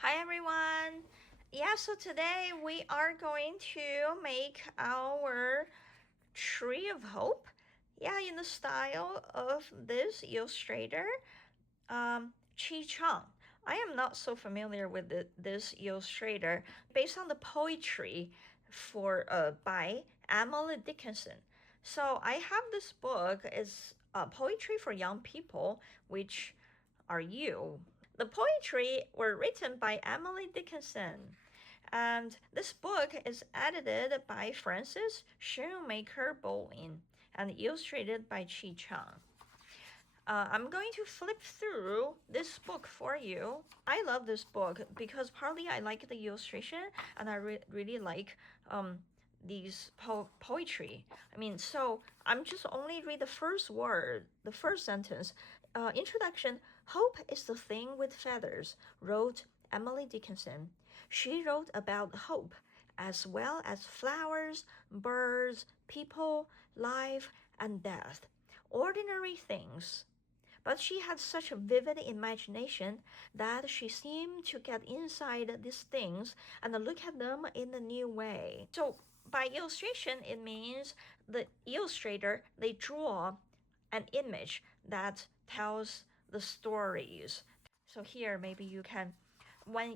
Hi everyone. Yeah, so today we are going to make our tree of hope. Yeah, in the style of this illustrator, Chi Chang. I am not so familiar with this illustrator based on the poetry for by Emily Dickinson. So I have this book. It's poetry for young people, which are you. The poetry were written by Emily Dickinson. And this book is edited by Francis Shoemaker Bowling and illustrated by Chi Chang. I'm going to flip through this book for you. I love this book because partly I like the illustration and I really like these poetry. So I'm just only read the first word, the first sentence. Introduction. Hope is the thing with feathers, wrote Emily Dickinson. She wrote about hope as well as flowers, birds, people, life, and death. Ordinary things. But she had such a vivid imagination that she seemed to get inside these things and look at them in a new way. So by illustration, it means the illustrator, they draw an image that tells the stories. So here, maybe you can,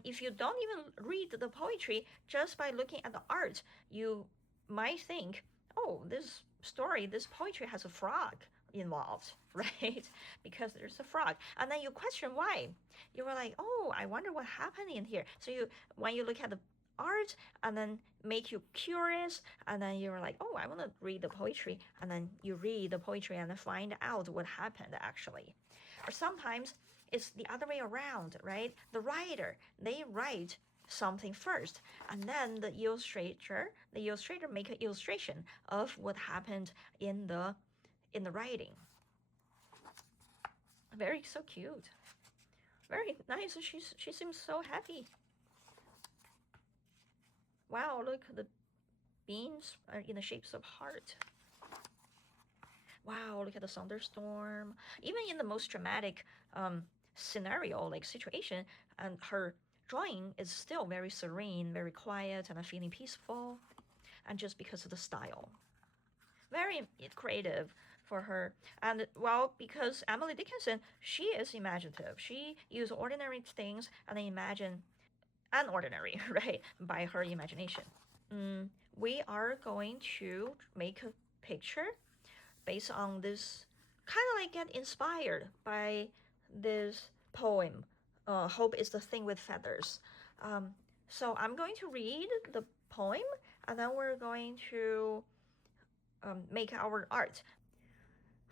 if you don't even read the poetry, just by looking at the art, you might think, oh, this story, this poetry has a frog involved, right? Because there's a frog. And then you question why. You were like, oh, I wonder what happened in here. So when you look at the art and then make you curious, and then you're like, oh, I want to read the poetry, and then you read the poetry and then find out what happened actually. Or sometimes it's the other way around, right? The writer, they write something first, and then the illustrator make an illustration of what happened in the writing. Very so cute. Very nice. She seems so happy. Wow, look, the beans are in the shapes of heart. Wow, look at the thunderstorm. Even in the most dramatic scenario, like situation, and her drawing is still very serene, very quiet, and feeling peaceful, and just because of the style. Very creative for her. And well, because Emily Dickinson, she is imaginative. She uses ordinary things and then imagine unordinary, right, by her imagination. We are going to make a picture based on this, kind of like get inspired by this poem. Hope is the thing with feathers. So I'm going to read the poem and then we're going to make our art.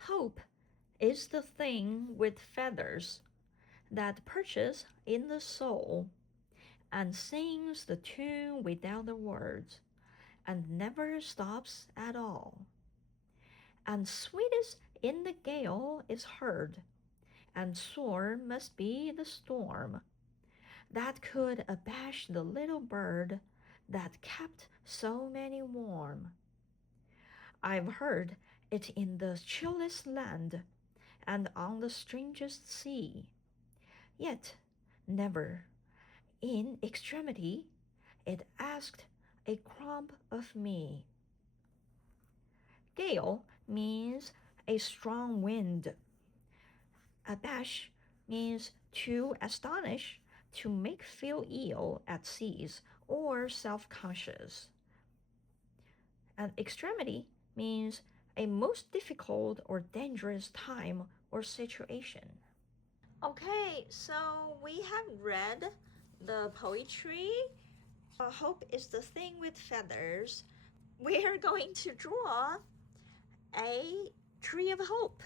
Hope is the thing with feathers that perches in the soul and sings the tune without the words and never stops at all. And sweetest in the gale is heard, and sore must be the storm that could abash the little bird that kept so many warm. I've heard it in the chillest land and on the strangest sea, yet never, in extremity, it asked a crumb of me. Gale means a strong wind. Abash means to astonish, to make feel ill at seas or self-conscious. And extremity means a most difficult or dangerous time or situation. Okay, so we have read the poetry. Hope is the thing with feathers. We are going to draw a tree of hope.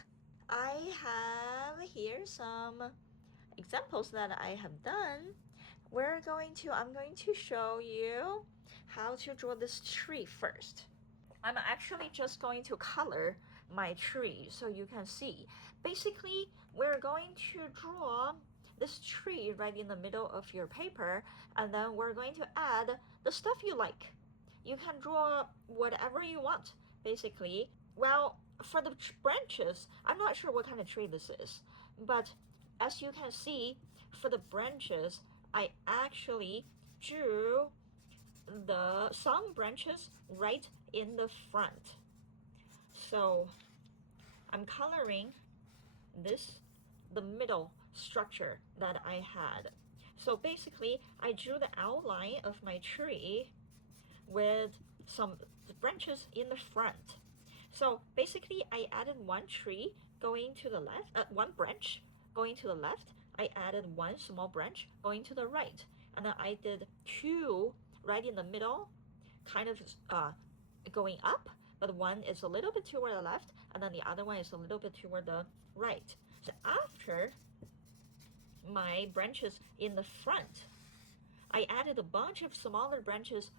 I have here some examples that I have done. I'm going to show you how to draw this tree first. I'm actually just going to color my tree so you can see. Basically, we're going to draw this tree right in the middle of your paper, and then we're going to add the stuff you like. You can draw whatever you want, basically. Well, for the branches, I'm not sure what kind of tree this is, but as you can see, for the branches, I actually drew some branches right in the front. So I'm coloring the middle structure that I had. So basically, I drew the outline of my tree with some branches in the front. So basically, I added one tree going to the left, one branch going to the left. I added one small branch going to the right. And then I did two right in the middle, kind of going up, but one is a little bit toward the left, and then the other one is a little bit toward the right. So after my branches in the front, I added a bunch of smaller branches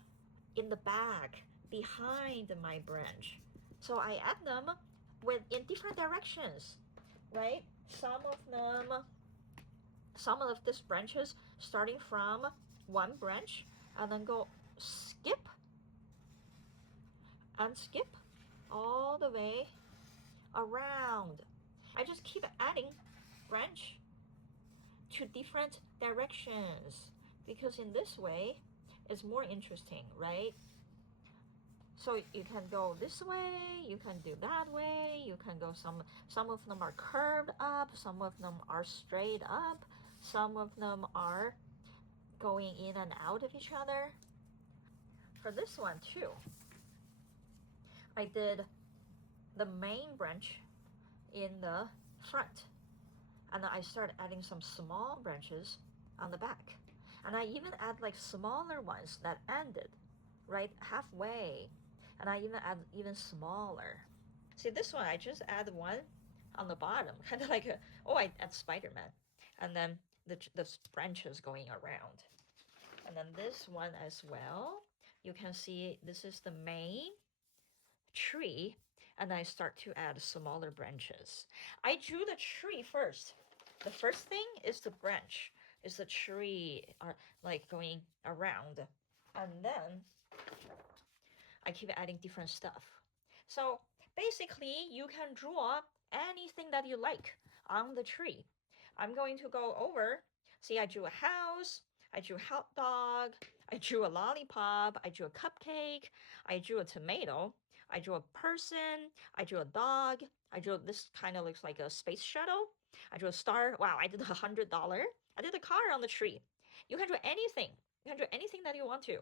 in the back behind my branch. So I add them in different directions, right? Some of these branches starting from one branch and then go skip and skip all the way around. I just keep adding branch to different directions because in this way it's more interesting, right? So you can go this way, you can do that way, you can go some of them are curved up, some of them are straight up, some of them are going in and out of each other. For this one too, I did the main branch in the front, and then I started adding some small branches on the back, and I even add like smaller ones that ended right halfway, and I even add even smaller. See, this one I just add one on the bottom, kind of like I add Spider-Man, and then the branches going around, and then this one as well. You can see this is the main tree, and I start to add smaller branches. I drew the tree first. The first thing is the branch, is the tree like going around, and then I keep adding different stuff. So basically, you can draw anything that you like on the tree. I'm going to go over. See, I drew a house, I drew a hot dog, I drew a lollipop, I drew a cupcake, I drew a tomato, I drew a person, I drew a dog, I drew this kind of looks like a space shuttle, I drew a star. Wow, I did $100. I did a car on the tree. You can draw anything. You can draw anything that you want to.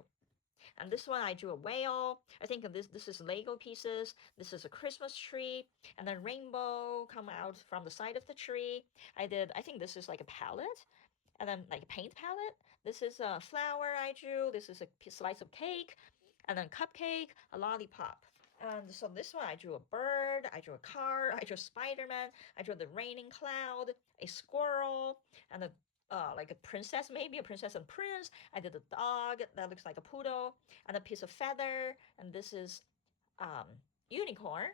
And this one I drew a whale. I think this is Lego pieces. This is a Christmas tree, and then rainbow come out from the side of the tree. I think this is like a palette, and then like a paint palette. This is a flower I drew. This is a slice of cake, and then cupcake, a lollipop. And so this one I drew a bird, I drew a car, I drew Spider-Man, I drew the raining cloud, a squirrel, and like a princess, maybe a princess and prince. I did a dog that looks like a poodle, and a piece of feather, and this is unicorn,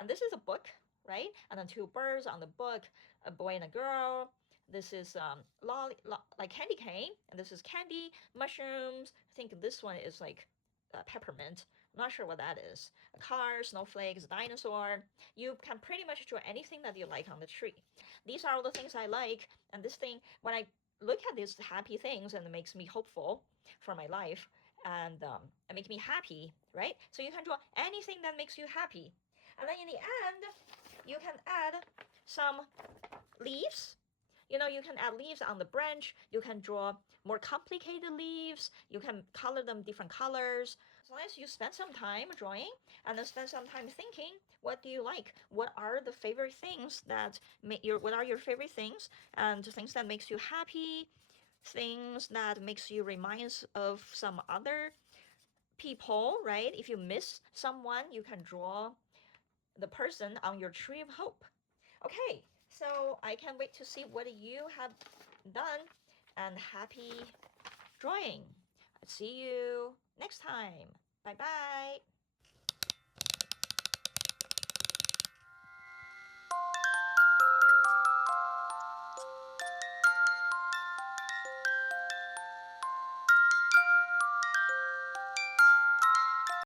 and this is a book, right? And then two birds on the book, a boy and a girl. This is like candy cane, and this is candy, mushrooms. I think this one is like peppermint. I'm not sure what that is. A car, snowflakes, dinosaur. You can pretty much draw anything that you like on the tree. These are all the things I like, and this thing, when I look at these happy things, and it makes me hopeful for my life, and it makes me happy, right? So you can draw anything that makes you happy. And then in the end, you can add some leaves. You know, you can add leaves on the branch. You can draw more complicated leaves. You can color them different colors. As long as you spend some time drawing and then spend some time thinking, what do you like? What are the favorite things that what are your favorite things? And things that makes you happy, things that makes you reminds of some other people, right? If you miss someone, you can draw the person on your tree of hope. Okay, so I can't wait to see what you have done, and happy drawing. See you next time. Bye bye.